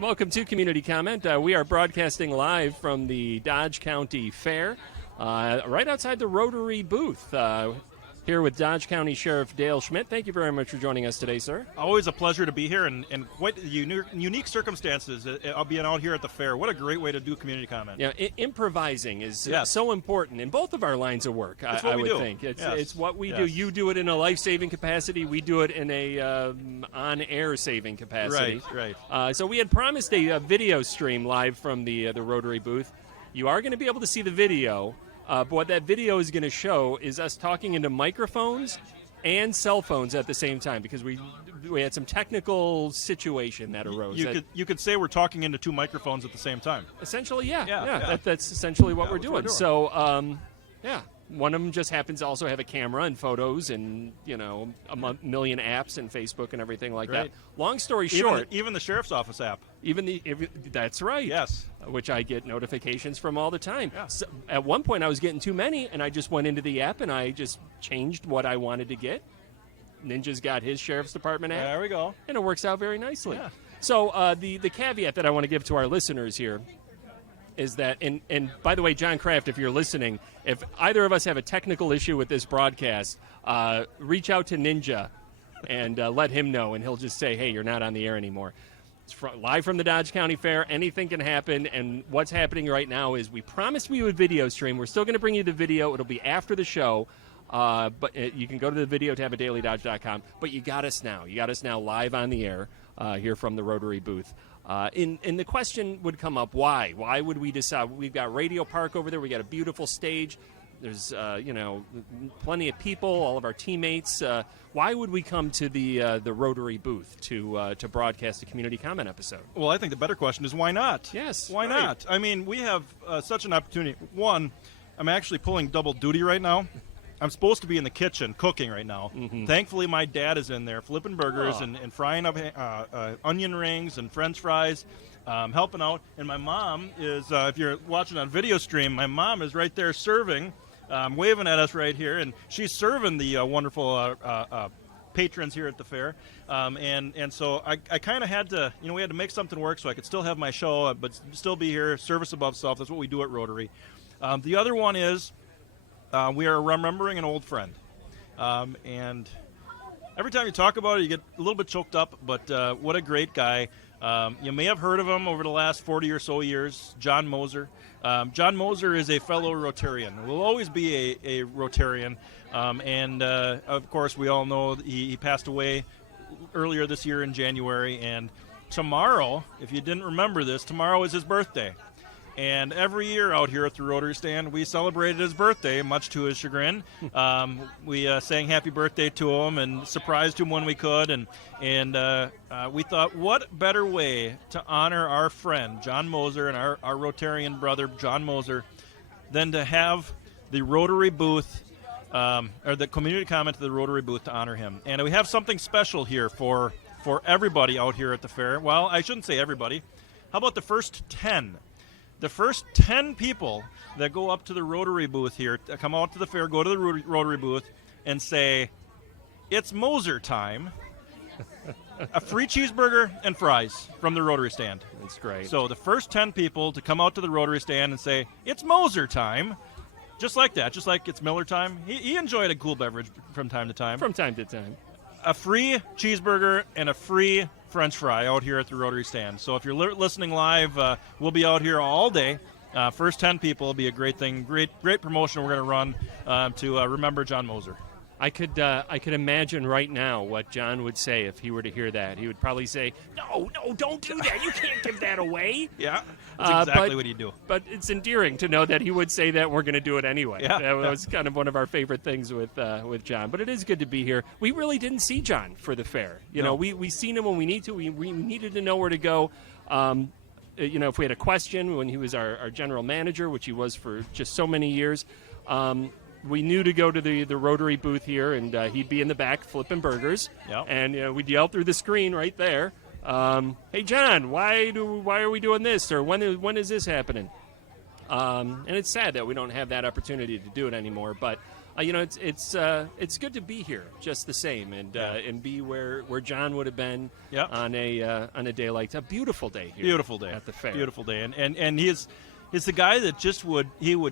Welcome to Community Comment. We are broadcasting live from the Dodge County Fair, right outside the Rotary booth. Here with Dodge County Sheriff Dale Schmidt. Thank you very much for joining us today, sir. Always a pleasure to be here, and quite unique circumstances. I'll be out here at the fair. What a great way to do community comment. Yeah, improvising is so important in both of our lines of work. I would think it's what we do. You do it in a life-saving capacity. We do it in a on-air saving capacity. Right. So we had promised a video stream live from the Rotary booth. You are going to be able to see the video. But what that video is going to show is us talking into microphones and cell phones at the same time, because we had some technical situation that arose. You could say we're talking into two microphones at the same time. Essentially, yeah. That's essentially what we're doing. So, one of them just happens to also have a camera and photos and, a million apps and Facebook and everything like that. Long story short. Even the Sheriff's Office app. That's right. Yes. Which I get notifications from all the time. Yeah. So at one point I was getting too many, and I just went into the app and I just changed what I wanted to get. Ninja's got his Sheriff's Department app. There we go. And it works out very nicely. Yeah. So the caveat that I want to give to our listeners here is that, and by the way, John Kraft, if you're listening, if either of us have a technical issue with this broadcast, reach out to Ninja and let him know, and he'll just say, hey, you're not on the air anymore. It's live from the Dodge County Fair. Anything can happen, and what's happening right now is we promised we would video stream. We're still going to bring you the video. It'll be after the show, but you can go to the videotabadailydodge.com, but you got us now. You got us now live on the air here from the Rotary booth. And the question would come up, why? Why would we decide? We've got Radio Park over there. We got a beautiful stage. There's, plenty of people, all of our teammates. Why would we come to the Rotary booth to broadcast a community comment episode? Well, I think the better question is why not? Yes. Why not? I mean, we have such an opportunity. One, I'm actually pulling double duty right now. I'm supposed to be in the kitchen cooking right now. Mm-hmm. Thankfully, my dad is in there flipping burgers and frying up onion rings and French fries, helping out. And my mom is, if you're watching on video stream, my mom is right there serving, waving at us right here, and she's serving the wonderful patrons here at the fair. And so I kind of had to, we had to make something work so I could still have my show, but still be here, service above self. That's what we do at Rotary. The other one is, we are remembering an old friend. And every time you talk about it, you get a little bit choked up, but what a great guy. You may have heard of him over the last 40 or so years, John Moser. John Moser is a fellow Rotarian, will always be a Rotarian. And of course, we all know he passed away earlier this year in January. And tomorrow, if you didn't remember this, tomorrow is his birthday. And every year out here at the Rotary stand, we celebrated his birthday, much to his chagrin. We sang happy birthday to him and surprised him when we could. And we thought, what better way to honor our friend, John Moser, and our Rotarian brother, John Moser, than to have the Rotary booth, or the community comment to the Rotary booth to honor him. And we have something special here for everybody out here at the fair. Well, I shouldn't say everybody. How about the first 10? The first 10 people that go up to the Rotary booth here, come out to the fair, go to the Rotary booth, and say, it's Moser time, a free cheeseburger and fries from the Rotary stand. That's great. So the first 10 people to come out to the Rotary stand and say, it's Moser time, just like that, just like it's Miller time. He enjoyed a cool beverage from time to time. From time to time. A free cheeseburger and a free French fry out here at the Rotary stand. So if you're listening live, we'll be out here all day. First 10 people will be a great thing, great promotion we're going to run to remember John Moser. I could imagine right now what John would say if he were to hear that. He would probably say, no, don't do that. You can't give that away. Yeah, that's exactly what he'd do. But it's endearing to know that he would say that. We're going to do it anyway. Yeah, that was kind of one of our favorite things with John. But it is good to be here. We really didn't see John for the fair. We seen him when we need to. We needed to know where to go. If we had a question when he was our general manager, which he was for just so many years, we knew to go to the Rotary booth here, and he'd be in the back flipping burgers. Yep. And we'd yell through the screen right there, hey, John, why are we doing this? Or when is this happening? And it's sad that we don't have that opportunity to do it anymore. But It's good to be here, just the same, and be where John would have been on a day like that. Beautiful day here. Beautiful day at the fair. Beautiful day, and he's the guy that just would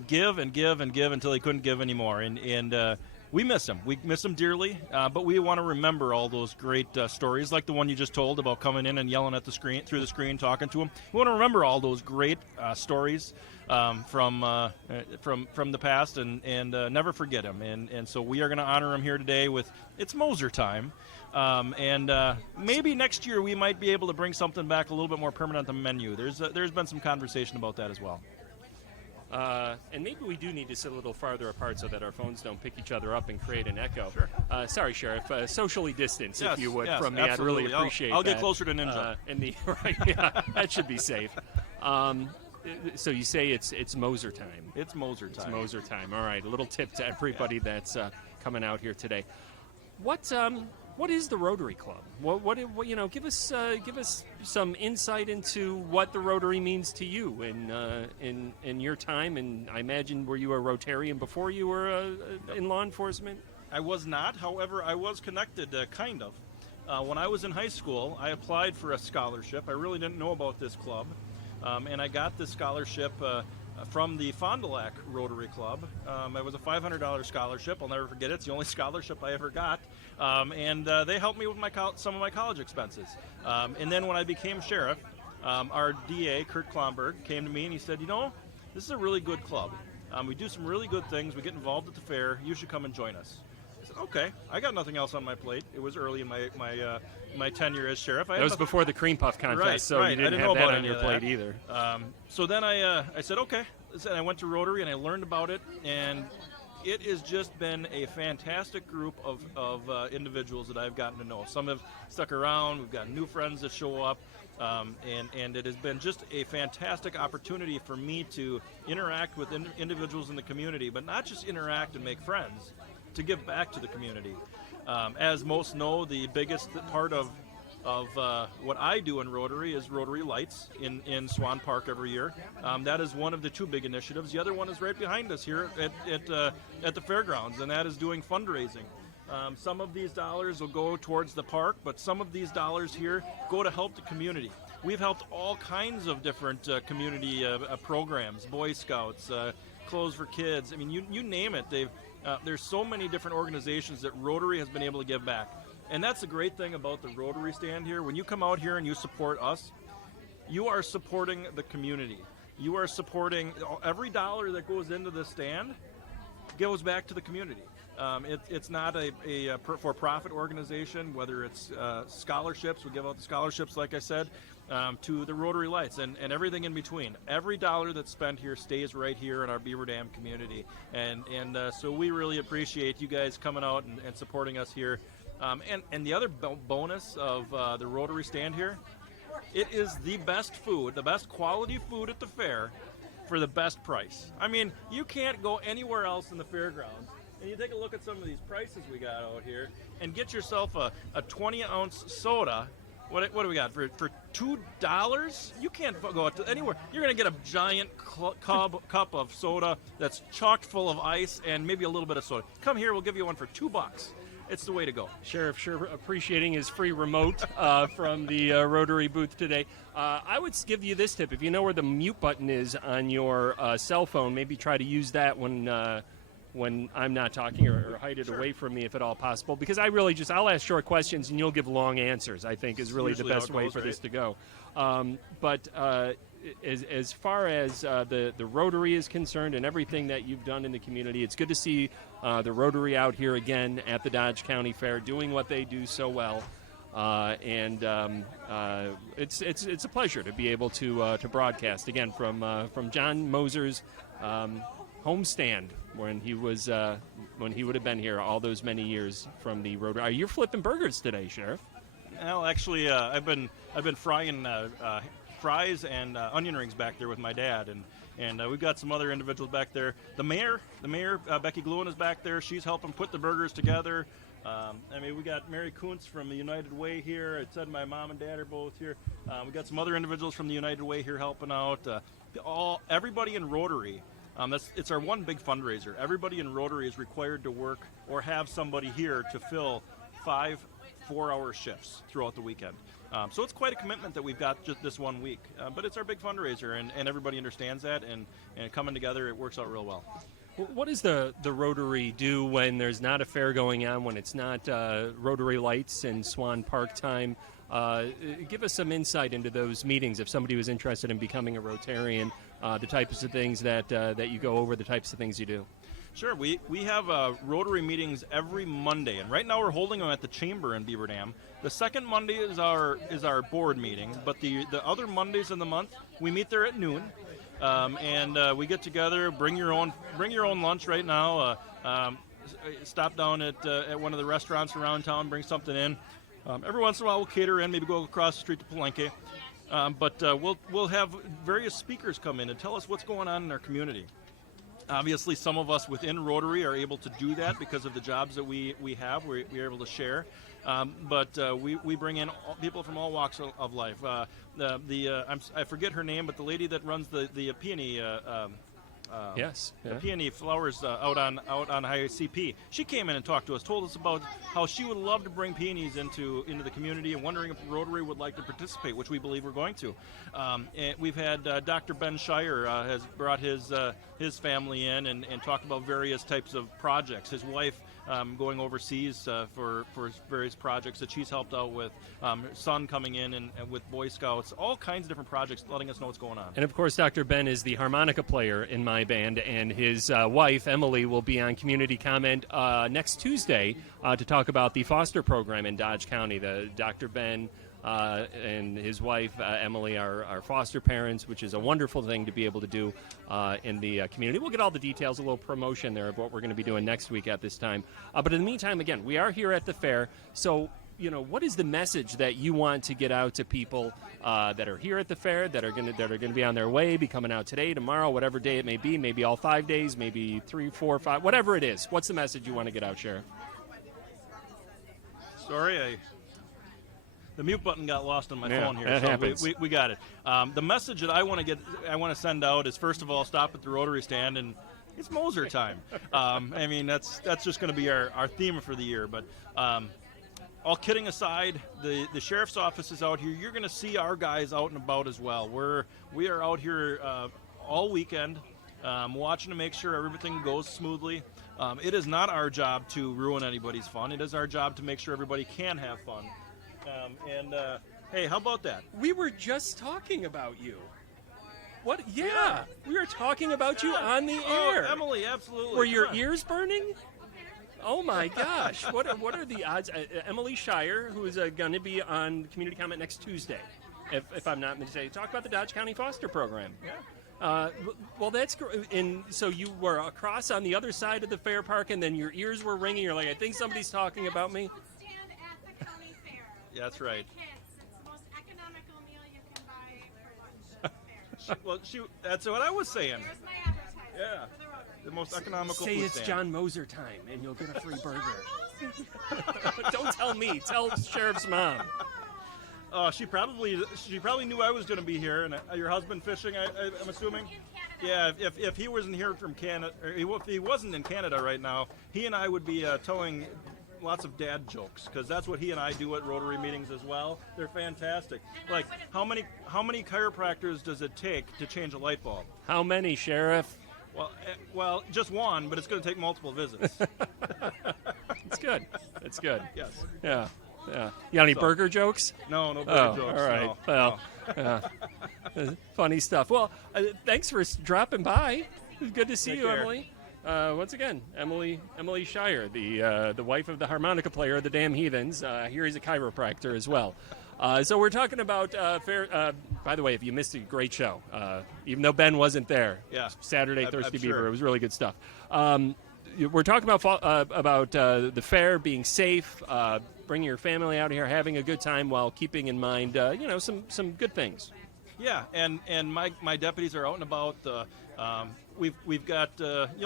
give and give and give until he couldn't give anymore, and we miss him. We miss him dearly, but we want to remember all those great stories, like the one you just told about coming in and yelling at the screen through the screen, talking to him. We want to remember all those great stories from the past, and never forget him. And so we are going to honor him here today with it's Moser time, and maybe next year we might be able to bring something back a little bit more permanent on the menu. There's been some conversation about that as well. And maybe we do need to sit a little farther apart so that our phones don't pick each other up and create an echo. Sure. Sorry, Sheriff. Socially distance, yes, if you would, yes, from me. absolutely. I'd really appreciate I'll that. get closer to Ninja. Right, yeah, that should be safe. So you say it's Moser time. It's Moser time. It's Moser time. All right, a little tip to everybody that's coming out here today. What is the Rotary Club? What give us some insight into what the Rotary means to you in your time. And I imagine, were you a Rotarian before you were in law enforcement? I was not. However, I was connected, kind of. When I was in high school, I applied for a scholarship. I really didn't know about this club, and I got this scholarship from the Fond du Lac Rotary Club. It was a $500 scholarship. I'll never forget it. It's the only scholarship I ever got. And they helped me with some of my college expenses. And then when I became sheriff, our DA, Kurt Klomberg, came to me and he said, this is a really good club. We do some really good things. We get involved at the fair. You should come and join us. I said, okay. I got nothing else on my plate. It was early in my tenure as sheriff. That was before the cream puff contest, right, so right. you didn't know have that about on your plate either. So then I said, okay. And I went to Rotary and I learned about it, and it has just been a fantastic group of individuals that I've gotten to know. Some have stuck around. We've got new friends that show up, and it has been just a fantastic opportunity for me to interact with individuals in the community, but not just interact and make friends, to give back to the community. As most know, the biggest part of what I do in Rotary is Rotary Lights in Swan Park every year. That is one of the two big initiatives. The other one is right behind us here at the fairgrounds, and that is doing fundraising. Some of these dollars will go towards the park, but some of these dollars here go to help the community. We've helped all kinds of different community programs, Boy Scouts, Clothes for Kids. I mean, you name it. There's so many different organizations that Rotary has been able to give back. And that's the great thing about the Rotary stand here. When you come out here and you support us, you are supporting the community. You are supporting every dollar that goes into the stand goes back to the community. It's not a for-profit organization, whether it's scholarships. We give out the scholarships, like I said, to the Rotary Lights and everything in between. Every dollar that's spent here stays right here in our Beaver Dam community. And so we really appreciate you guys coming out and supporting us here. And the other bonus of the Rotary stand here, it is the best food, the best quality food at the fair for the best price. I mean, you can't go anywhere else in the fairgrounds. And you take a look at some of these prices we got out here and get yourself a 20-ounce soda. What do we got? For $2? You can't go out to anywhere. You're going to get a giant cup of soda that's chock full of ice and maybe a little bit of soda. Come here, we'll give you one for $2. It's the way to go. Sheriff sure appreciating his free remote from the Rotary booth today. I would give you this tip. If you know where the mute button is on your cell phone, maybe try to use that when I'm not talking, or hide it away from me if at all possible. Because I'll ask short questions and you'll give long answers, I think, is really the best way for this to go. But as far as the Rotary is concerned and everything that you've done in the community, it's good to see the Rotary out here again at the Dodge County Fair doing what they do so well. And it's a pleasure to be able to broadcast again from John Moser's homestand when he would have been here all those many years from the Rotary. You're flipping burgers today, Sheriff. Well, actually, I've been frying fries and onion rings back there with my dad, and we've got some other individuals back there. The mayor, Becky Gluen, is back there. She's helping put the burgers together. We got Mary Kuntz from the United Way here. It said my mom and dad are both here. We got some other individuals from the United Way here helping out. Everybody in Rotary It's our one big fundraiser. Everybody in Rotary is required to work or have somebody here to fill 5 4-hour shifts throughout the weekend. So it's quite a commitment that we've got just this 1 week. But it's our big fundraiser, and everybody understands that, and coming together, it works out real well. What does the Rotary do when there's not a fair going on, when it's not Rotary Lights and Swan Park time? Give us some insight into those meetings if somebody was interested in becoming a Rotarian, the types of things that you go over, the types of things you do. Sure. We have Rotary meetings every Monday, and right now we're holding them at the Chamber in Beaver Dam. The second Monday is our board meeting, but the other Mondays in the month we meet there at noon, and we get together. Bring your own lunch. Right now, stop down at one of the restaurants around town. Bring something in. Every once in a while we'll cater in. Maybe go across the street to Palenque, but we'll have various speakers come in and tell us what's going on in our community. Obviously, some of us within Rotary are able to do that because of the jobs that we have. We're able to share. But we bring in people from all walks of life. I forget her name, but the lady that runs the peony. The peony flowers out on Highway CP. She came in and talked to us, told us about how she would love to bring peonies into the community, and wondering if Rotary would like to participate, which we believe we're going to. And we've had Dr. Ben Shire has brought his family in and talked about various types of projects. His wife going overseas for various projects that she's helped out with. Son coming in and with Boy Scouts, all kinds of different projects, letting us know what's going on. And of course, Dr. Ben is the harmonica player in my band, and his wife Emily will be on Community Comment next Tuesday to talk about the foster program in Dodge County. The Dr. Ben and his wife Emily are foster parents, which is a wonderful thing to be able to do in the community. We'll get all the details, a little promotion there of what we're going to be doing next week at this time. But in the meantime, again, we are here at the fair. So, what is the message that you want to get out to people that are here at the fair, that are going to be on their way, be coming out today, tomorrow, whatever day it may be, maybe all 5 days, maybe 3, 4, 5, whatever it is? What's the message you want to get out, Sheriff? Sorry, the mute button got lost on my phone here, that so happens. we got it. The message that I want to send out is, first of all, stop at the Rotary stand, and it's Moser time. I mean, that's just going to be our theme for the year. But all kidding aside, the sheriff's office is out here. You're going to see our guys out and about as well. We are out here all weekend, watching to make sure everything goes smoothly. It is not our job to ruin anybody's fun. It is our job to make sure everybody can have fun. Hey, how about that? We were just talking about you. What? Yeah. We were talking about you on the air. Oh, Emily, absolutely. Were your ears burning? Oh my gosh! What are the odds? Emily Shire, who is going to be on Community Comment next Tuesday, if I'm not mistaken, talk about the Dodge County Foster Program. Yeah. Well, that's great. And so you were across on the other side of the fair park, and then your ears were ringing. You're like, I think somebody's talking about me. Yeah, that's right. It's the most economical meal you can buy for lunch. Well, that's what I was saying. There's my advertisement. Yeah. For the Rotary. The most economical Say food it's stand. John Moser time, and you'll get a free burger. Don't tell me. Tell Sheriff's mom. She probably knew I was going to be here, and your husband fishing, I'm assuming. Yeah, if he wasn't here from Canada, or if he wasn't in Canada right now, he and I would be telling lots of dad jokes, because that's what he and I do at Rotary meetings as well. They're fantastic. Like, how many chiropractors does it take to change a light bulb? How many, Sheriff? Well, just one, but it's going to take multiple visits. It's good. It's good. Yes. Yeah. Yeah. You got any burger jokes? No burger jokes. All right. No. Well, funny stuff. Well, thanks for dropping by. It was good to see Take you, care. Emily. Once again, Emily Shire, the wife of the harmonica player of the Damn Heathens. Here he's a chiropractor as well. So we're talking about fair. By the way, if you missed a great show, even though Ben wasn't there, Saturday Thirsty I'm Beaver, sure. it was really good stuff. We're talking about the fair being safe, bringing your family out here, having a good time while keeping in mind, some good things. Yeah, and my deputies are out and about. We've got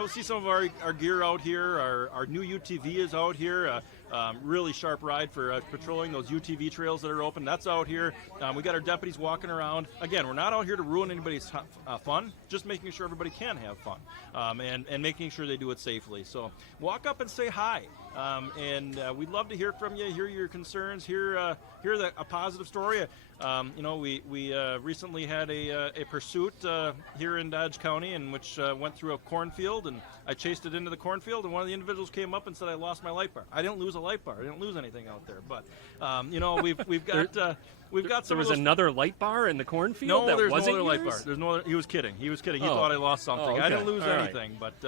see some of our gear out here. Our new UTV is out here. Really sharp ride for patrolling those UTV trails that are open. That's out here. We got our deputies walking around. Again, we're not out here to ruin anybody's fun, just making sure everybody can have fun, and making sure they do it safely. So walk up and say hi, and we'd love to hear from you, hear your concerns, hear a positive story. We recently had a pursuit here in Dodge County in which went through a cornfield, and I chased it into the cornfield, and one of the individuals came up and said, I lost my light bar. I didn't lose a light bar. I didn't lose anything out there. But, we've got... We've got some. There was another light bar in the cornfield. No, there's wasn't no other yours? light bar. There's no other. He was kidding. He Oh. thought I lost something. Oh, okay. I didn't lose All right. anything. But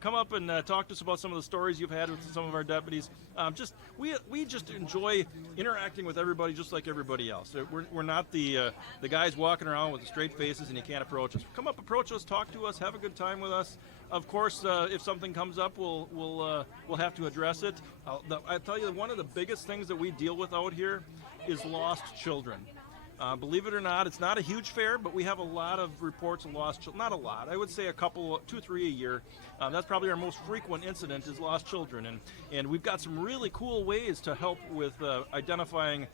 come up and talk to us about some of the stories you've had with some of our deputies. We just enjoy interacting with everybody, just like everybody else. We're not the guys walking around with the straight faces and you can't approach us. Come up, approach us, talk to us, have a good time with us. Of course, if something comes up, we'll have to address it. I tell you, one of the biggest things that we deal with out here is lost children. Believe it or not, it's not a huge fair, but we have a lot of reports of lost children. Not a lot. I would say a couple, 2-3 a year. That's probably our most frequent incident is lost children. And we've got some really cool ways to help with identifying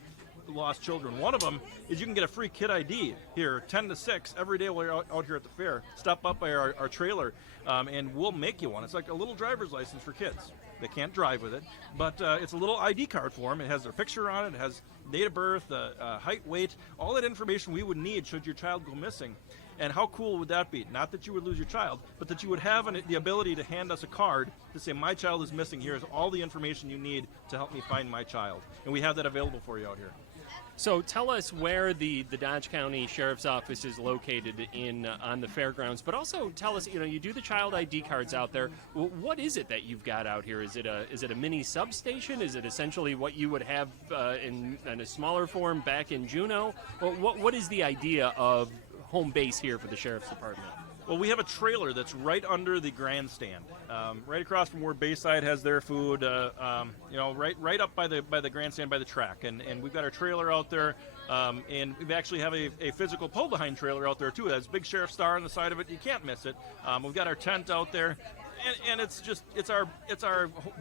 lost children. One of them is you can get a free kid ID here, 10 to 6, every day while you're out here at the fair. Stop up by our trailer, and we'll make you one. It's like a little driver's license for kids. They can't drive with it, but it's a little ID card for them. It has their picture on it. It has date of birth, height, weight, all that information we would need should your child go missing. And how cool would that be? Not that you would lose your child, but that you would have the ability to hand us a card to say, my child is missing. Here's all the information you need to help me find my child. And we have that available for you out here. So tell us where the Dodge County Sheriff's Office is located on the fairgrounds, but also tell us, you do the child ID cards out there. What is it that you've got out here? Is it a mini substation? Is it essentially what you would have in a smaller form back in Juneau? What is the idea of home base here for the Sheriff's Department? Well, we have a trailer that's right under the grandstand, right across from where Bayside has their food. Right up by the grandstand, by the track, and we've got our trailer out there, and we actually have a physical pull-behind trailer out there too. It has a big sheriff star on the side of it. You can't miss it. We've got our tent out there. And it's our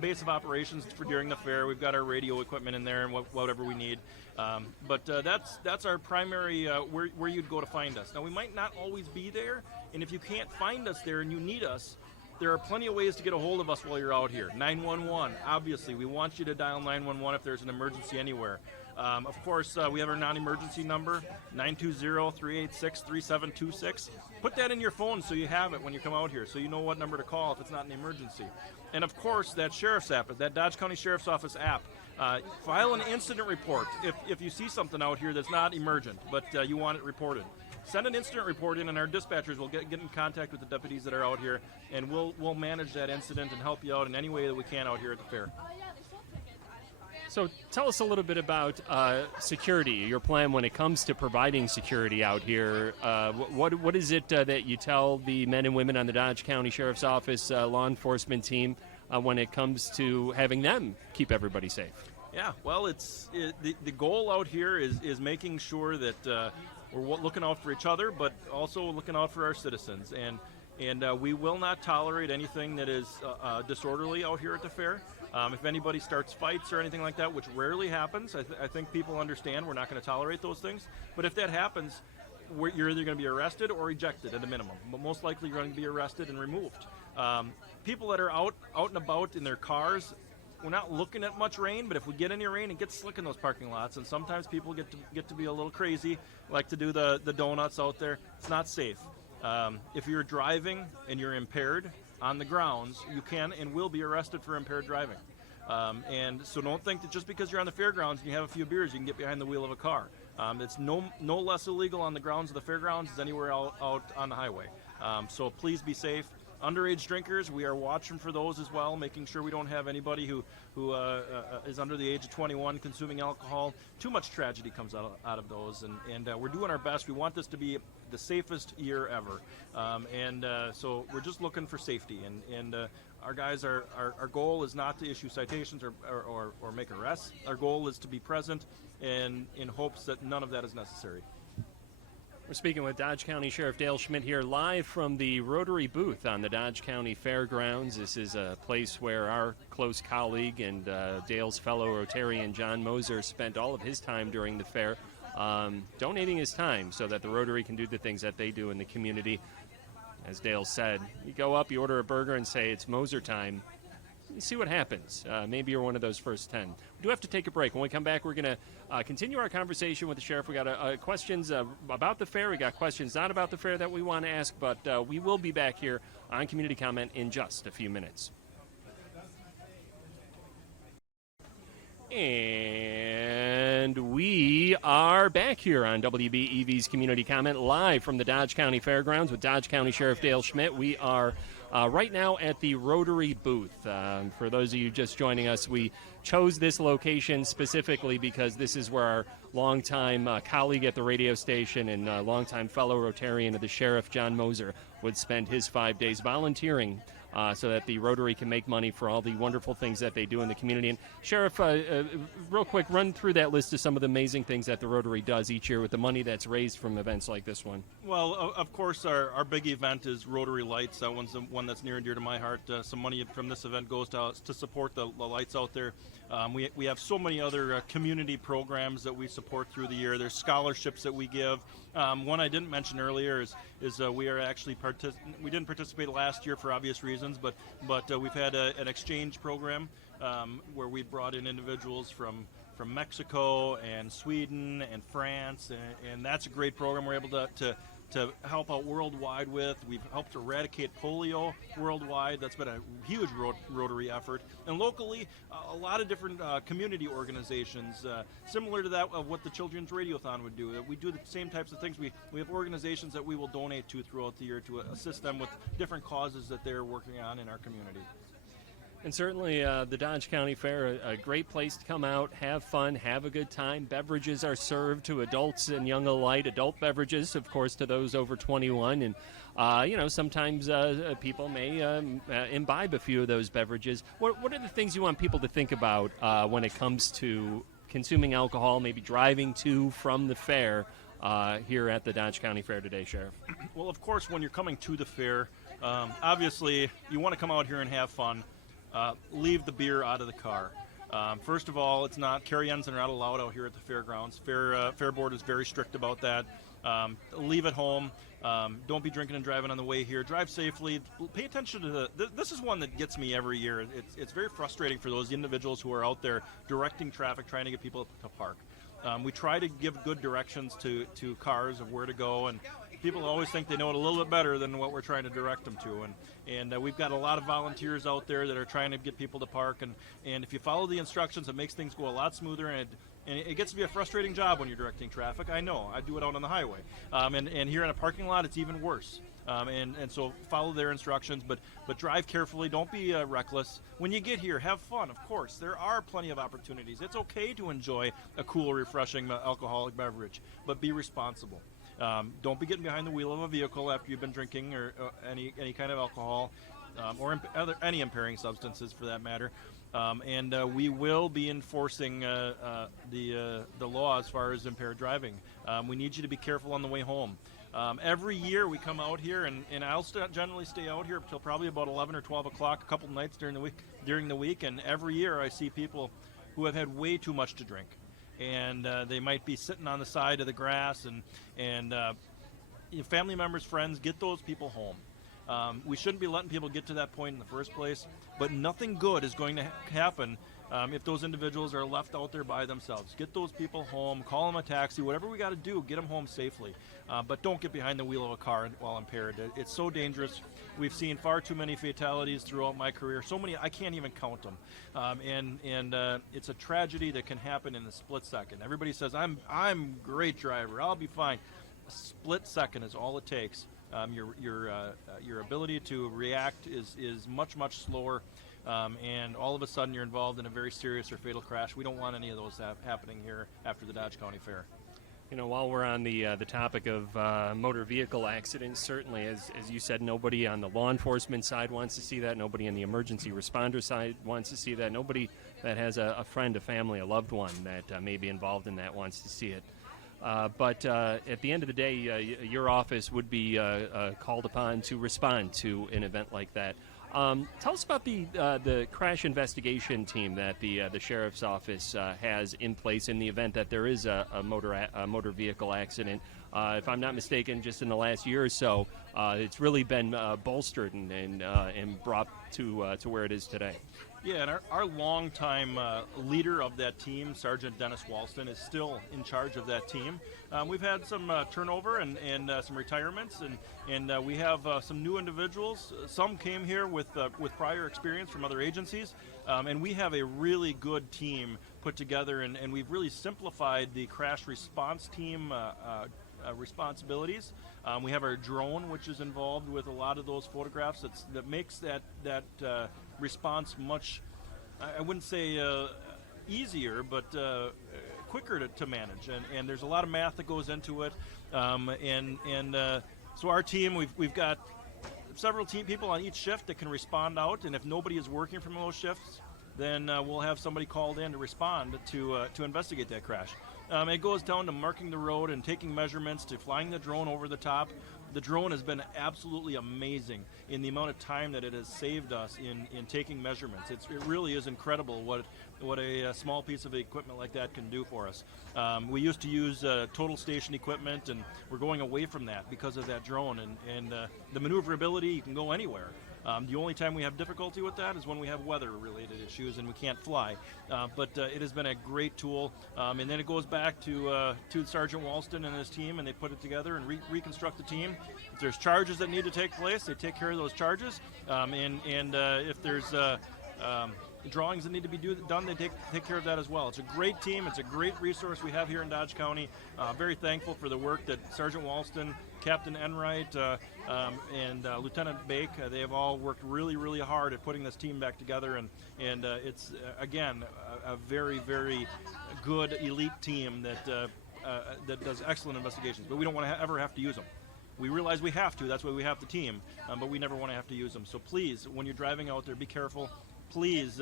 base of operations for during the fair. We've got our radio equipment in there and whatever we need. But that's our primary where you'd go to find us. Now, we might not always be there, and if you can't find us there and you need us, there are plenty of ways to get a hold of us while you're out here. 911, obviously. We want you to dial 911 if there's an emergency anywhere. Of course, we have our non-emergency number, 920-386-3726. Put that in your phone so you have it when you come out here, so you know what number to call if it's not an emergency. And of course, that Sheriff's app, that Dodge County Sheriff's Office app. File an incident report if you see something out here that's not emergent, but you want it reported. Send an incident report in, and our dispatchers will get in contact with the deputies that are out here, and we'll manage that incident and help you out in any way that we can out here at the fair. So tell us a little bit about security, your plan when it comes to providing security out here. What is it that you tell the men and women on the Dodge County Sheriff's Office law enforcement team when it comes to having them keep everybody safe? Yeah, well, the goal out here is making sure that we're looking out for each other, but also looking out for our citizens. And we will not tolerate anything that is disorderly out here at the fair. If anybody starts fights or anything like that, which rarely happens, I think people understand we're not going to tolerate those things. But if that happens, you're either going to be arrested or ejected at a minimum. But most likely you're going to be arrested and removed. People that are out and about in their cars, we're not looking at much rain, but if we get any rain, it gets slick in those parking lots, and sometimes people get to be a little crazy, like to do the donuts out there. It's not safe. If you're driving and you're impaired on the grounds, you can and will be arrested for impaired driving. And so don't think that just because you're on the fairgrounds and you have a few beers, you can get behind the wheel of a car. It's no less illegal on the grounds of the fairgrounds as anywhere out on the highway. So please be safe. Underage drinkers, we are watching for those as well, making sure we don't have anybody who is under the age of 21 consuming alcohol. Too much tragedy comes out of those, and we're doing our best. We want this to be the safest year ever, so we're just looking for safety. And our guys, our goal is not to issue citations or make arrests. Our goal is to be present, and in hopes that none of that is necessary. We're speaking with Dodge County Sheriff Dale Schmidt here live from the Rotary booth on the Dodge County Fairgrounds. This is a place where our close colleague and Dale's fellow Rotarian John Moser spent all of his time during the fair, donating his time so that the Rotary can do the things that they do in the community. As Dale said, you go up, you order a burger and say it's Moser time. You see what happens. Maybe you're one of those first 10. We do have to take a break. When we come back, we're going to continue our conversation with the sheriff. We got questions about the fair. We got questions not about the fair that we want to ask, but we will be back here on Community Comment in just a few minutes. And we are back here on WBEV's Community Comment live from the Dodge County Fairgrounds with Dodge County Sheriff Dale Schmidt. We are right now at the Rotary booth. For those of you just joining us, we chose this location specifically because this is where our longtime colleague at the radio station and longtime fellow Rotarian of the Sheriff, John Moser, would spend his 5 days volunteering so that the Rotary can make money for all the wonderful things that they do in the community. And Sheriff, real quick, run through that list of some of the amazing things that the Rotary does each year with the money that's raised from events like this one. Well, of course, our big event is Rotary Lights. That one's the one that's near and dear to my heart. Some money from this event goes to support the lights out there. We have so many other community programs that we support through the year. There's scholarships that we give. One I didn't mention earlier is we are actually we didn't participate last year for obvious reasons, but we've had an exchange program where we brought in individuals from Mexico and Sweden and France, and that's a great program. We're able to help out worldwide with. We've helped eradicate polio worldwide. That's been a huge Rotary effort. And locally, a lot of different community organizations, similar to that of what the Children's Radiothon would do. We do the same types of things. We have organizations that we will donate to throughout the year to assist them with different causes that they're working on in our community. And certainly the Dodge County Fair, a great place to come out, have fun, have a good time. Beverages are served to adults and young alike. Adult beverages, of course, to those over 21. And, sometimes people may imbibe a few of those beverages. What are the things you want people to think about when it comes to consuming alcohol, maybe driving to from the fair here at the Dodge County Fair today, Sheriff? Well, of course, when you're coming to the fair, obviously you want to come out here and have fun. Leave the beer out of the car. First of all, carry-ons are not allowed out here at the fairgrounds. Fair board is very strict about that. Leave at home. Don't be drinking and driving on the way here. Drive safely. Pay attention to this is one that gets me every year. It's very frustrating for those individuals who are out there directing traffic, trying to get people to park. We try to give good directions to cars of where to go, and people always think they know it a little bit better than what we're trying to direct them to. And we've got a lot of volunteers out there that are trying to get people to park. And if you follow the instructions, it makes things go a lot smoother. And it gets to be a frustrating job when you're directing traffic. I know. I do it out on the highway. And here in a parking lot, it's even worse. And so follow their instructions, but drive carefully. Don't be reckless. When you get here, have fun, of course. There are plenty of opportunities. It's okay to enjoy a cool, refreshing alcoholic beverage, but be responsible. Don't be getting behind the wheel of a vehicle after you've been drinking or any kind of alcohol or any impairing substances for that matter. And we will be enforcing the law as far as impaired driving. We need you to be careful on the way home. Every year we come out here, and I'll generally stay out here until probably about 11 or 12 o'clock a couple nights during the week. And every year I see people who have had way too much to drink. And they might be sitting on the side of the grass, and family members, friends, get those people home. We shouldn't be letting people get to that point in the first place, but nothing good is going to happen if those individuals are left out there by themselves. Get those people home, call them a taxi, whatever we got to do, get them home safely. But don't get behind the wheel of a car while impaired. It's so dangerous. We've seen far too many fatalities throughout my career. So many, I can't even count them. And it's a tragedy that can happen in a split second. Everybody says, I'm a great driver, I'll be fine. A split second is all it takes. Your ability to react is much, much slower. And all of a sudden you're involved in a very serious or fatal crash. We don't want any of those happening here after the Dodge County Fair. You know, while we're on the topic of motor vehicle accidents, certainly, as you said, nobody on the law enforcement side wants to see that. Nobody on the emergency responder side wants to see that. Nobody that has a friend, a family, a loved one that may be involved in that wants to see it. But at the end of the day, your office would be called upon to respond to an event like that. Tell us about the crash investigation team that the sheriff's office has in place in the event that there is a motor vehicle accident. If I'm not mistaken, just in the last year or so, it's really been bolstered and brought to where it is today. Yeah, and our longtime leader of that team, Sergeant Dennis Walston, is still in charge of that team. We've had some turnover and some retirements, and we have some new individuals. Some came here with prior experience from other agencies, and we have a really good team put together, and we've really simplified the crash response team responsibilities. We have our drone, which is involved with a lot of those photographs. That makes that response much, I wouldn't say easier, but quicker to manage. And there's a lot of math that goes into it. So our team, we've got several people on each shift that can respond out. And if nobody is working from those shifts, then we'll have somebody called in to respond to investigate that crash. It goes down to marking the road and taking measurements to flying the drone over the top. The drone has been absolutely amazing in the amount of time that it has saved us in taking measurements. It really is incredible what a small piece of equipment like that can do for us. We used to use total station equipment, and we're going away from that because of that drone. And the maneuverability, you can go anywhere. The only time we have difficulty with that is when we have weather-related issues and we can't fly. But it has been a great tool. And then it goes back to Sergeant Walston and his team, and they put it together and reconstruct the team. If there's charges that need to take place, they take care of those charges. If there's drawings that need to be done, they take care of that as well. It's a great team. It's a great resource we have here in Dodge County. Very thankful for the work that Sergeant Walston, Captain Enright, and Lieutenant Bake, they have all worked really, really hard at putting this team back together. And it's, again, a very, very good elite team that does excellent investigations. But we don't want to ever have to use them. We realize we have to. That's why we have the team. But we never want to have to use them. So please, when you're driving out there, be careful. Please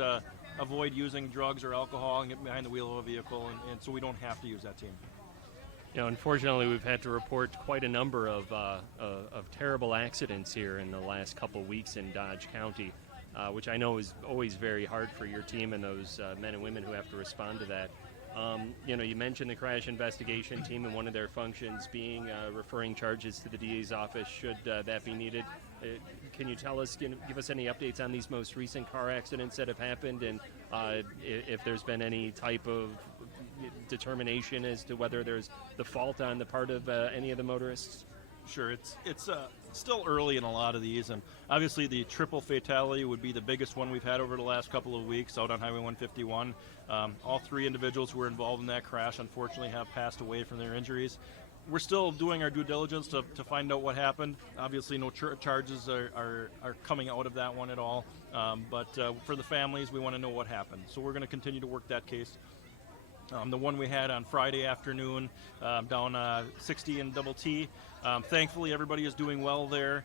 avoid using drugs or alcohol and get behind the wheel of a vehicle, and so we don't have to use that team. Unfortunately, we've had to report quite a number of terrible accidents here in the last couple weeks in Dodge County, which I know is always very hard for your team and those men and women who have to respond to that. You mentioned the crash investigation team, and one of their functions being referring charges to the DA's office should that be needed. Can you tell us, give us any updates on these most recent car accidents that have happened, and if there's been any type of determination as to whether there's the fault on the part of any of the motorists? Sure, it's still early in a lot of these, and obviously the triple fatality would be the biggest one we've had over the last couple of weeks out on Highway 151. All three individuals who were involved in that crash unfortunately have passed away from their injuries. We're still doing our due diligence to find out what happened. Obviously no charges are coming out of that one at all, but for the families, we want to know what happened. So we're going to continue to work that case. The one we had on Friday afternoon down 60 and Double T. Thankfully, everybody is doing well there.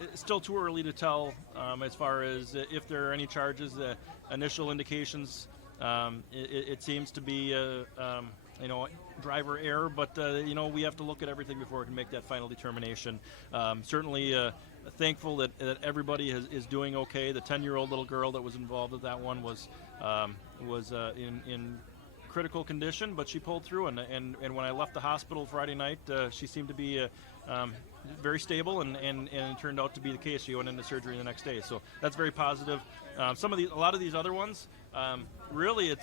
It's still too early to tell as far as if there are any charges. Initial indications, it seems to be driver error, but we have to look at everything before we can make that final determination. Certainly thankful that everybody is doing okay. The 10-year-old little girl that was involved with that one was in critical condition, but she pulled through, and when I left the hospital Friday night, she seemed to be very stable, and it turned out to be the case. She went into surgery the next day, so that's very positive. A lot of these other ones, really,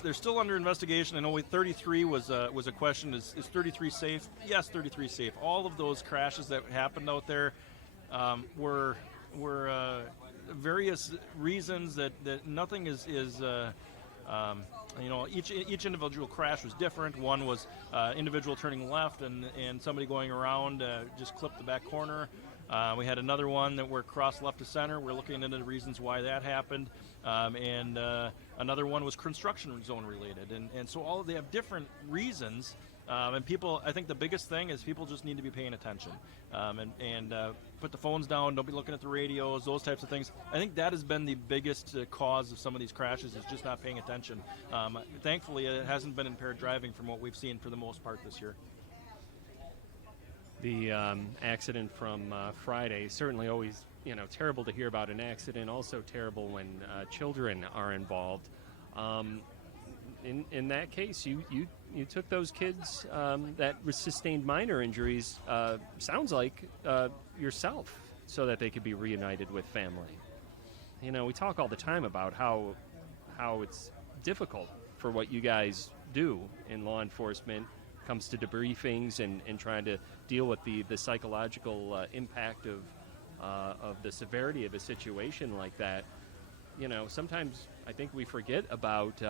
they're still under investigation. I know 33 was a question. Is 33 safe? Yes, 33 is safe. All of those crashes that happened out there were various reasons that nothing is each individual crash was different. One was individual turning left and somebody going around just clipped the back corner. We had another one that were crossed left to center. We're looking into the reasons why that happened. And another one was construction zone related. And so they have different reasons And people, I think the biggest thing is people just need to be paying attention and put the phones down, don't be looking at the radios, those types of things. I think that has been the biggest cause of some of these crashes is just not paying attention. Thankfully, it hasn't been impaired driving from what we've seen for the most part this year. The accident from Friday, certainly always, terrible to hear about an accident, also terrible when children are involved. In that case, you took those kids that sustained minor injuries, sounds like yourself, so that they could be reunited with family. We talk all the time about how it's difficult for what you guys do in law enforcement. Comes to debriefings and trying to deal with the psychological impact of the severity of a situation like that. Sometimes I think we forget about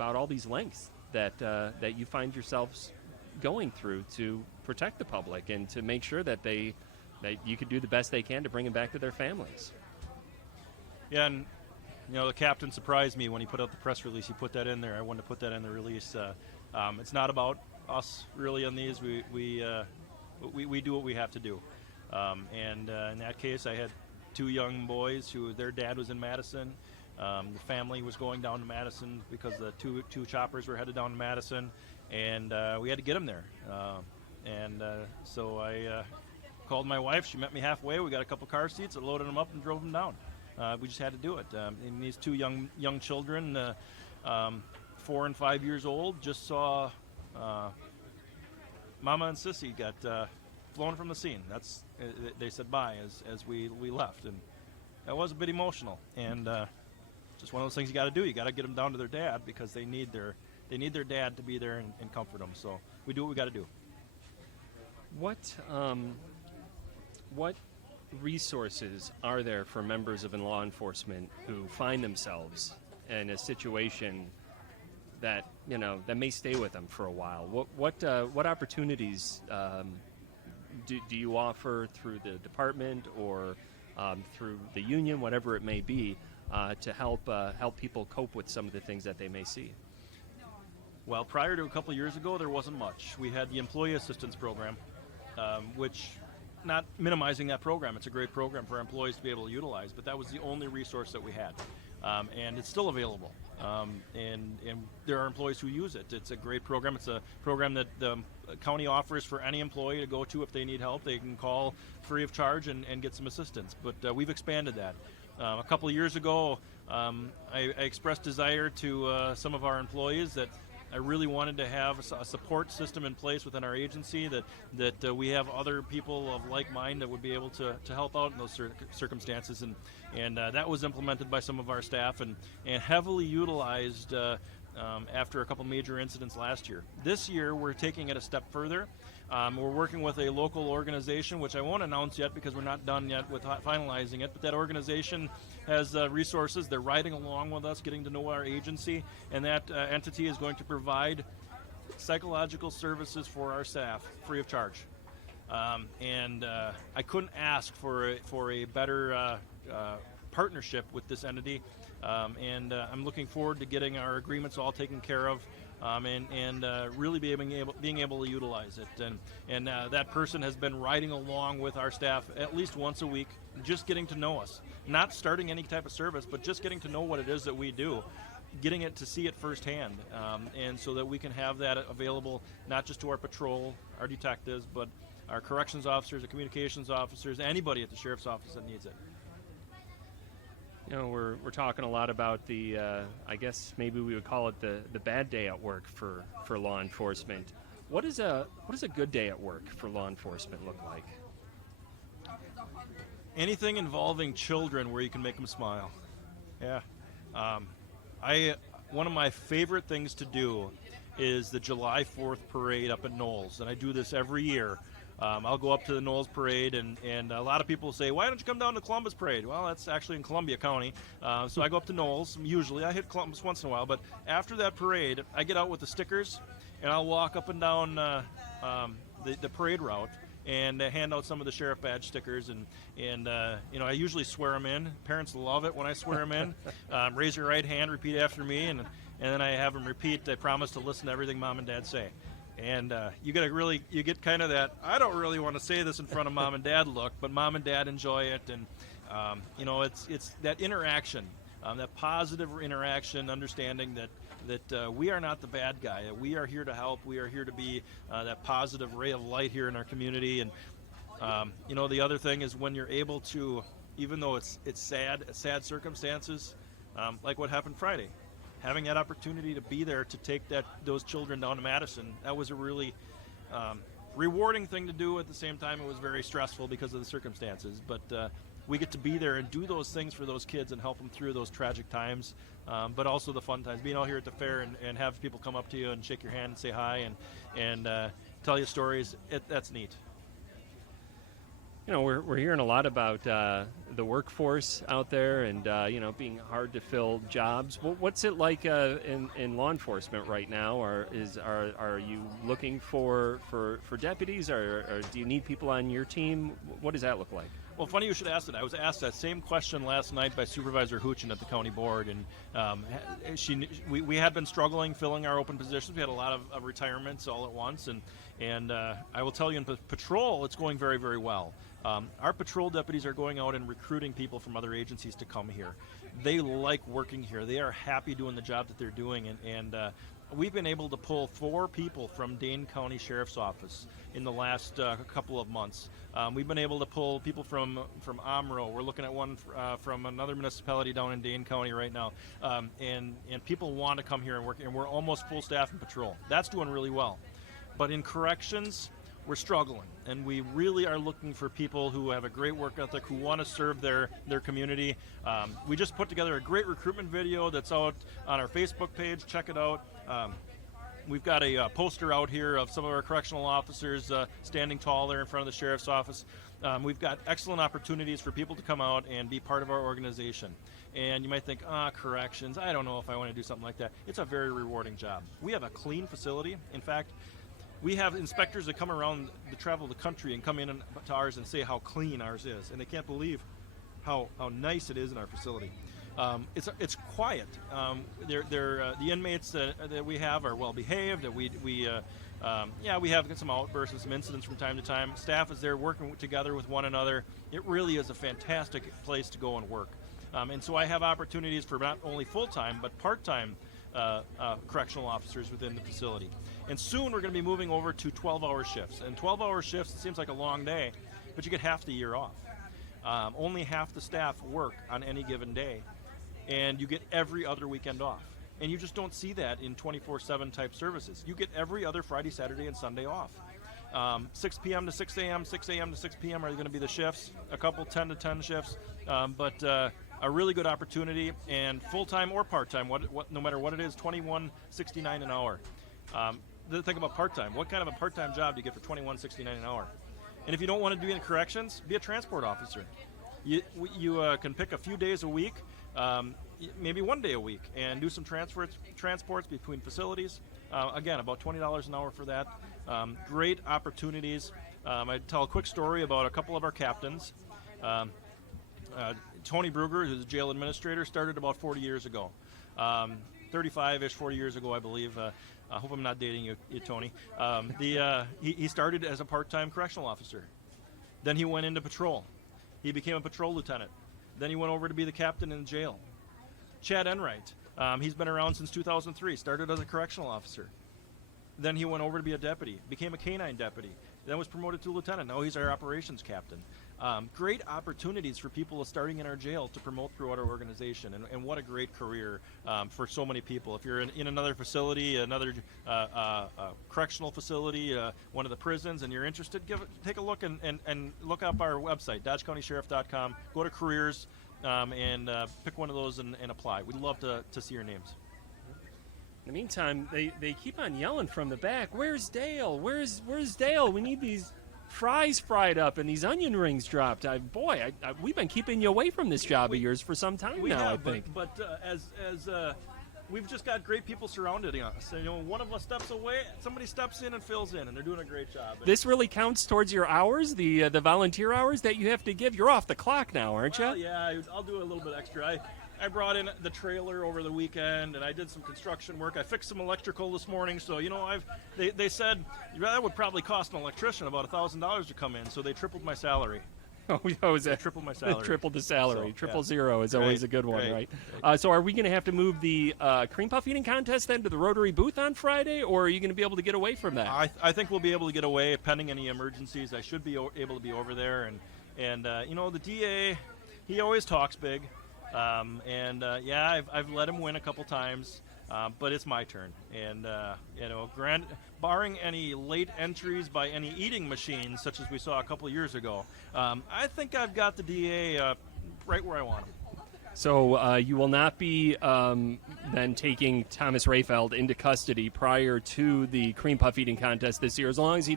all these lengths that you find yourselves going through to protect the public and to make sure that you could do the best they can to bring them back to their families. Yeah, and the captain surprised me when he put out the press release. He put that in there. I wanted to put that in the release. It's not about us really on these. We do what we have to do. And in that case, I had two young boys who their dad was in Madison. The family was going down to Madison because the two choppers were headed down to Madison, and we had to get them there. So I called my wife. She met me halfway. We got a couple car seats, I loaded them up, and drove them down. We just had to do it. And these two young children, 4 and 5 years old, just saw Mama and Sissy got flown from the scene. They said bye as we left, and that was a bit emotional. And just one of those things you got to do. You got to get them down to their dad because they need their dad to be there and comfort them. So we do what we got to do. What resources are there for members of law enforcement who find themselves in a situation that that may stay with them for a while? What opportunities do you offer through the department or through the union, whatever it may be, to help people cope with some of the things that they may see? Well, prior to a couple of years ago, there wasn't much. We had the Employee Assistance Program, which, not minimizing that program, it's a great program for employees to be able to utilize, but that was the only resource that we had. And it's still available. And there are employees who use it. It's a great program. It's a program that the county offers for any employee to go to if they need help. They can call free of charge and get some assistance. But we've expanded that. A couple of years ago, I expressed desire to some of our employees that I really wanted to have a support system in place within our agency, that we have other people of like mind that would be able to help out in those circumstances, and that was implemented by some of our staff and heavily utilized after a couple major incidents last year. This year, we're taking it a step further. We're working with a local organization, which I won't announce yet because we're not done yet with finalizing it, but that organization has resources. They're riding along with us, getting to know our agency, and that entity is going to provide psychological services for our staff free of charge. I couldn't ask for a better partnership with this entity, and I'm looking forward to getting our agreements all taken care of. And really being able to utilize it. And that person has been riding along with our staff at least once a week, just getting to know us. Not starting any type of service, but just getting to know what it is that we do, getting it to see it firsthand, and so that we can have that available not just to our patrol, our detectives, but our corrections officers, our communications officers, anybody at the sheriff's office that needs it. We're talking a lot about the, I guess maybe we would call it the bad day at work for law enforcement. What does a good day at work for law enforcement look like? Anything involving children where you can make them smile. Yeah. One of my favorite things to do is the July 4th parade up at Knowles, and I do this every year. I'll go up to the Knowles Parade, and a lot of people say, why don't you come down to Columbus Parade? Well, that's actually in Columbia County. So I go up to Knowles. Usually I hit Columbus once in a while, but after that parade, I get out with the stickers, and I'll walk up and down the parade route and hand out some of the sheriff badge stickers. And I usually swear them in. Parents love it when I swear them in. Raise your right hand, repeat after me, and then I have them repeat, I promise to listen to everything Mom and Dad say. And you get kind of that, I don't really want to say this in front of mom and dad look, but mom and dad enjoy it. And, it's that interaction, that positive interaction, understanding that we are not the bad guy. We are here to help. We are here to be that positive ray of light here in our community. And, the other thing is when you're able to, even though it's sad circumstances, like what happened Friday, having that opportunity to be there to take those children down to Madison, that was a really rewarding thing to do. At the same time, it was very stressful because of the circumstances. But we get to be there and do those things for those kids and help them through those tragic times, but also the fun times. Being out here at the fair and have people come up to you and shake your hand and say hi and tell you stories, that's neat. We're hearing a lot about the workforce out there and being hard to fill jobs. What's it like in law enforcement right now? Are you looking for deputies, or do you need people on your team? What does that look like? Well, funny you should ask that. I was asked that same question last night by Supervisor Hoochin at the county board, and we had been struggling filling our open positions. We had a lot of retirements all at once, and I will tell you, in patrol, it's going very, very well. Our patrol deputies are going out and recruiting people from other agencies to come here. They like working here. They are happy doing the job that they're doing, and we've been able to pull 4 people from Dane County Sheriff's Office in the last couple of months. We've been able to pull people from Omro. We're looking at one from another municipality down in Dane County right now. And people want to come here and work, and we're almost full staff in patrol. That's doing really well. But in corrections, we're struggling, and we really are looking for people who have a great work ethic, who want to serve their community. We just put together a great recruitment video that's out on our Facebook page. Check it out. We've got a poster out here of some of our correctional officers standing tall there in front of the sheriff's office. We've got excellent opportunities for people to come out and be part of our organization. And you might think, corrections, I don't know if I want to do something like that. It's a very rewarding job. We have a clean facility. In fact, we have inspectors that come around the travel the country and come in to ours and say how clean ours is, and they can't believe how nice it is in our facility. It's quiet. The inmates that we have are well behaved. We have some outbursts and some incidents from time to time. Staff is there working together with one another. It really is a fantastic place to go and work. And so I have opportunities for not only full-time but part-time correctional officers within the facility. And soon we're going to be moving over to 12-hour shifts. And 12-hour shifts, it seems like a long day, but you get half the year off. Only half the staff work on any given day, and you get every other weekend off. And you just don't see that in 24/7 type services. You get every other Friday, Saturday, and Sunday off. 6 p.m. to 6 a.m., 6 a.m. to 6 p.m. are going to be the shifts, a couple 10 to 10 shifts, but a really good opportunity, and full-time or part-time, no matter what it is, $21.69 an hour. Think about part-time. What kind of a part-time job do you get for $21.69 an hour? And if you don't want to do any corrections, be a transport officer. You can pick a few days a week, maybe one day a week, and do some transports between facilities. Again, about $20 an hour for that. Great opportunities. I tell a quick story about a couple of our captains. Tony Bruger, who's a jail administrator, started about 40 years ago. 35-ish, 40 years ago, I believe. I hope I'm not dating you Tony. He started as a part-time correctional officer. Then he went into patrol. He became a patrol lieutenant. Then he went over to be the captain in the jail. Chad Enright, he's been around since 2003, started as a correctional officer. Then he went over to be a deputy, became a canine deputy, then was promoted to lieutenant. Now he's our operations captain. Great opportunities for people starting in our jail to promote throughout our organization, and what a great career for so many people. If you're in another facility, another correctional facility, one of the prisons, and you're interested, take a look and look up our website, dodgecountysheriff.com. Go to careers and pick one of those and apply. We'd love to see your names. In the meantime, they keep on yelling from the back, "Where's Dale? Where's Dale? We need these fries fried up and these onion rings dropped." We've been keeping you away from this job of yours for some time now. I think. But as we've just got great people surrounding us. One of us steps away, somebody steps in and fills in, and they're doing a great job. This really counts towards your hours, the volunteer hours that you have to give. You're off the clock now, aren't you? Yeah, I'll do a little bit extra. I brought in the trailer over the weekend, and I did some construction work. I fixed some electrical this morning, so they said that would probably cost an electrician about $1,000 to come in, so they tripled my salary. Oh, is They that tripled my salary. tripled the salary? So, Triple yeah. zero is always Right, a good one, right, right? So are we going to have to move the cream puff eating contest then to the Rotary booth on Friday, or are you going to be able to get away from that? I think we'll be able to get away pending any emergencies. I should be able to be over there, and the DA, he always talks big, I've let him win a couple times, but it's my turn, and barring any late entries by any eating machines such as we saw a couple of years ago, I think I've got the DA right where I want him. So you will not be then taking Thomas Rayfeld into custody prior to the cream puff eating contest this year, as long as he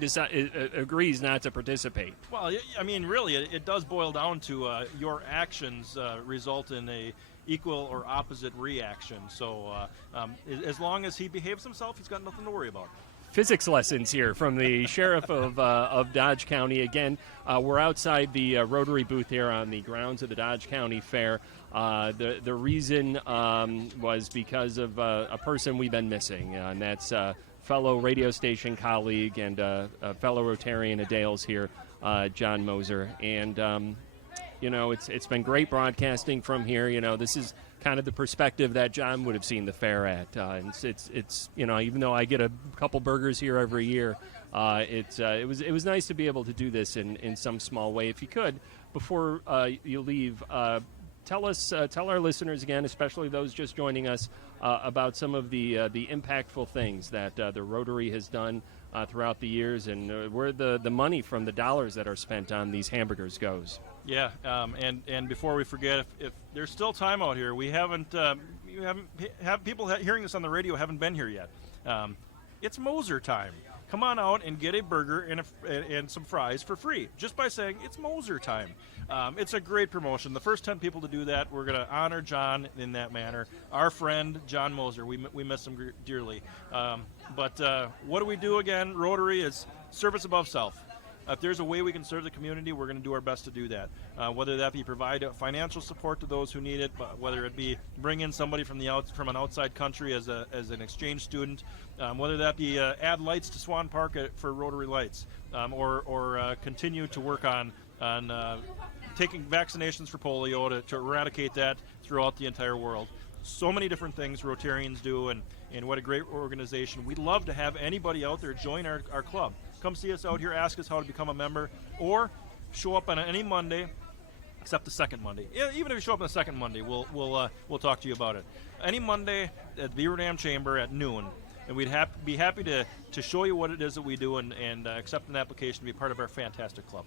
agrees not to participate. Well, I mean, really, it does boil down to your actions result in a equal or opposite reaction. So as long as he behaves himself, he's got nothing to worry about. Physics lessons here from the sheriff of Dodge County. Again, we're outside the Rotary booth here on the grounds of the Dodge County Fair. The reason was because of a person we've been missing, and that's fellow radio station colleague and fellow Rotarian of Dales here, John Moser. And it's been great broadcasting from here. This is kind of the perspective that John would have seen the fair at. It's even though I get a couple burgers here every year, it was nice to be able to do this in some small way. If you could, before you leave, tell our listeners again, especially those just joining us, about some of the impactful things that the Rotary has done throughout the years, and where the money from the dollars that are spent on these hamburgers goes. Yeah, and before we forget, if there's still time out here, we haven't people hearing this on the radio haven't been here yet. It's Moser time. Come on out and get a burger and some fries for free, just by saying it's Moser time. It's a great promotion. The first 10 people to do that, we're going to honor John in that manner. Our friend, John Moser, we miss him dearly. But what do we do again? Rotary is service above self. If there's a way we can serve the community, we're going to do our best to do that. Whether that be provide financial support to those who need it, whether it be bring in somebody from an outside country as an exchange student, whether that be add lights to Swan Park for Rotary lights, or continue to work on taking vaccinations for polio to eradicate that throughout the entire world. So many different things Rotarians do, and what a great organization. We'd love to have anybody out there join our club. Come see us out here, ask us how to become a member, or show up on any Monday, except the second Monday. Yeah, even if you show up on the second Monday, we'll talk to you about it. Any Monday at Beaver Dam Chamber at noon, and we'd be happy to show you what it is that we do and accept an application to be part of our fantastic club.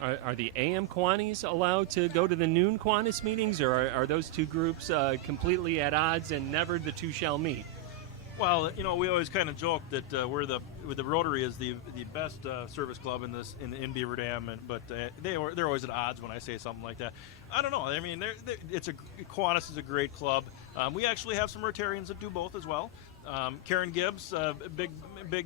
Are the AM Kiwanis allowed to go to the noon Kiwanis meetings, or are those two groups completely at odds and never the two shall meet? Well, we always kind of joke that the Rotary is the best service club in Beaver Dam, but they're always at odds when I say something like that. I don't know. I mean, Kiwanis is a great club. We actually have some Rotarians that do both as well. Karen Gibbs, a big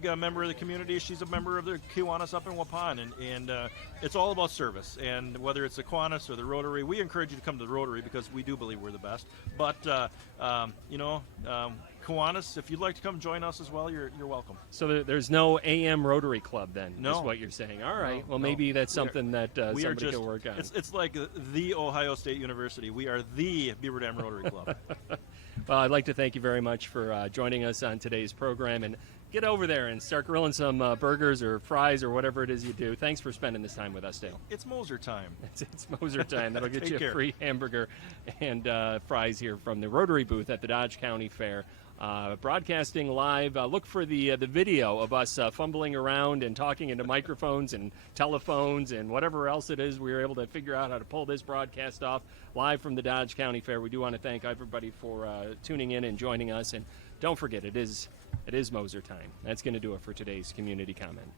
member of the community. She's a member of the Kiwanis up in Waupun, and it's all about service. And whether it's the Kiwanis or the Rotary, we encourage you to come to the Rotary because we do believe we're the best. But Kiwanis, if you'd like to come join us as well, you're welcome. So there's no AM Rotary Club then, no. Is what you're saying. All right. No, well, maybe that's something that somebody can work on. It's like the Ohio State University. We are the Beaver Dam Rotary Club. Well, I'd like to thank you very much for joining us on today's program, and get over there and start grilling some burgers or fries or whatever it is you do. Thanks for spending this time with us, Dale. It's Moser time. It's Moser time. That'll get you care. a free hamburger and fries here from the Rotary booth at the Dodge County Fair. Broadcasting live. Look for the video of us fumbling around and talking into microphones and telephones and whatever else it is. We were able to figure out how to pull this broadcast off live from the Dodge County Fair. We do want to thank everybody for tuning in and joining us. And don't forget, it is Moser time. That's going to do it for today's community comment.